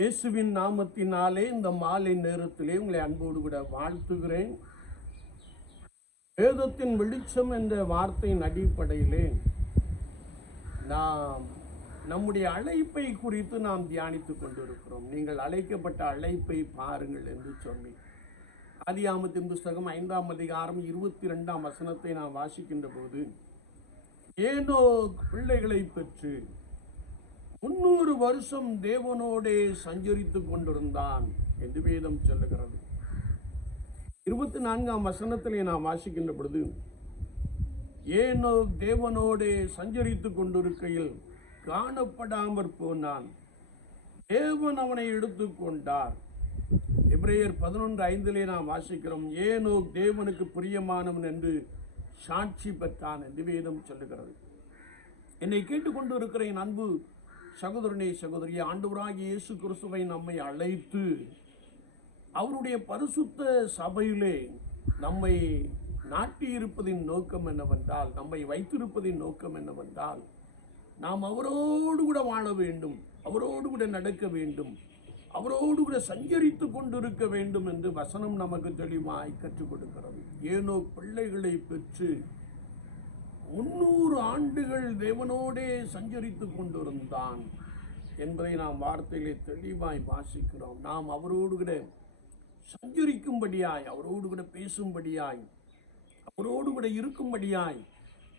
இயேசுவின் நாமத்தினாலே இந்த மாலை நேரத்திலே உங்களை அன்போடு கூட வாழ்த்துகிறேன். வேதத்தின் வெளிச்சம் என்ற வார்த்தையின் அடிப்படையிலே நாம் நம்முடைய அழைப்பை குறித்து நாம் தியானித்துக் கொண்டிருக்கிறோம். நீங்கள் அழைக்கப்பட்ட அழைப்பை பாருங்கள் என்று சொல்லி. ஆதியாமத்தின் புஸ்தகம் ஐந்தாம் அதிகாரம் இருபத்தி ரெண்டாம் வசனத்தை நாம் வாசிக்கின்ற போது ஏனோ பிள்ளைகளை பெற்று முன்னூறு வருஷம் தேவனோடே சஞ்சரித்துக் கொண்டிருந்தான் என்று வேதம் சொல்லுகிறது. இருபத்தி நான்காம் வசனத்திலே நாம் வாசிக்கின்ற பொழுது ஏனோ தேவனோடே சஞ்சரித்துக் கொண்டிருக்கையில் காணப்படாமற் போனான். தேவன் அவனை எடுத்துக்கொண்டார் எபிரேயர் பதினொன்று ஐந்திலே நாம் வாசிக்கிறோம் ஏனோ தேவனுக்கு பிரியமானவன் என்று சாட்சி பெற்றான் என்று வேதம் சொல்லுகிறது. என்னை கேட்டுக்கொண்டு இருக்கிற என் அன்பு சகோதரனே சகோதரி ஆண்டவராக இயேசு கிறிஸ்துவை நம்மை அழைத்து அவருடைய பரிசுத்த சபையிலே நம்மை நாட்டியிருப்பதின் நோக்கம் என்னவென்றால் நம்மை வைத்திருப்பதின் நோக்கம் என்னவென்றால் நாம் அவரோடு கூட வாழ வேண்டும் அவரோடு கூட நடக்க வேண்டும் அவரோடு கூட சஞ்சரித்து கொண்டிருக்க வேண்டும் என்று வசனம் நமக்கு தெளிவாய் கற்றுக் கொடுக்கிறது. ஏனோ பிள்ளைகளை பெற்று முன்னூறு ஆண்டுகள் தேவனோடே சஞ்சரித்து கொண்டிருந்தான் என்பதை நாம் வார்த்தையிலே தெளிவாய் வாசிக்கிறோம். நாம் அவரோடு கூட சஞ்சரிக்கும்படியாய் அவரோடு கூட பேசும்படியாய் அவரோடு கூட இருக்கும்படியாய்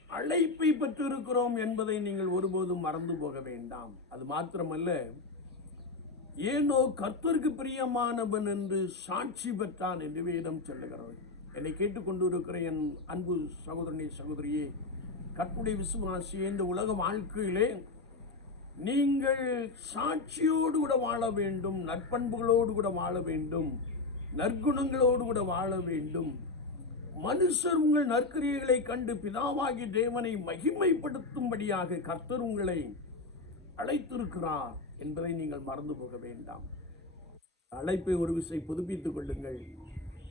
அழைப்பை பெற்றிருக்கிறோம் என்பதை நீங்கள் ஒருபோதும் மறந்து போக வேண்டாம். அது மாத்திரமல்ல ஏனோ கர்த்தருக்கு பிரியமானவன் என்று சாட்சி பெற்றான் என்று வேதம் சொல்லுகிறது. என்னை கேட்டுக்கொண்டு இருக்கிற என் அன்பு சகோதரனே சகோதரியே கற்புடைய விசுவாசி இந்த உலக வாழ்க்கையிலே நீங்கள் சாட்சியோடு கூட வாழ வேண்டும் நற்பண்புகளோடு கூட வாழ வேண்டும் நற்குணங்களோடு கூட வாழ வேண்டும். மனுஷர் உங்கள் நற்கிரியைகளை கண்டு பிதாவாகி தேவனை மகிமைப்படுத்தும்படியாக கர்த்தர் உங்களை அழைத்திருக்கிறார் என்பதை நீங்கள் மறந்து போக வேண்டாம். அழைப்பை ஒரு விசை புதுப்பித்துக் கொள்ளுங்கள்.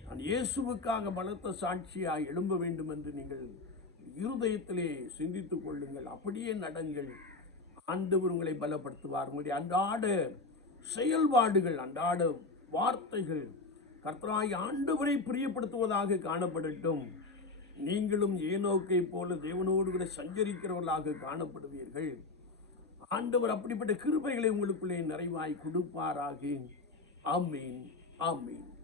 நான் இயேசுவுக்காக பலத்த சாட்சியாய் எழும்ப வேண்டும் என்று நீங்கள் இருதயத்திலே சிந்தித்துக் கொள்ளுங்கள். அப்படியே நடங்கள். ஆண்டவர் உங்களை பலப்படுத்துவார். உங்களுடைய அன்றாட செயல்பாடுகள் அன்றாட வார்த்தைகள் கர்த்தராய் ஆண்டவரை பிரியப்படுத்துவதாக காணப்படட்டும். நீங்களும் ஏனோக்கை போல தேவனோடு கூட சஞ்சரிக்கிறவர்களாக காணப்படுவீர்கள். ஆண்டவர் அப்படிப்பட்ட கிருபைகளை உங்களுக்குள்ளே நிறைவாய் கொடுப்பாராக. ஆமீன். ஆமீன்.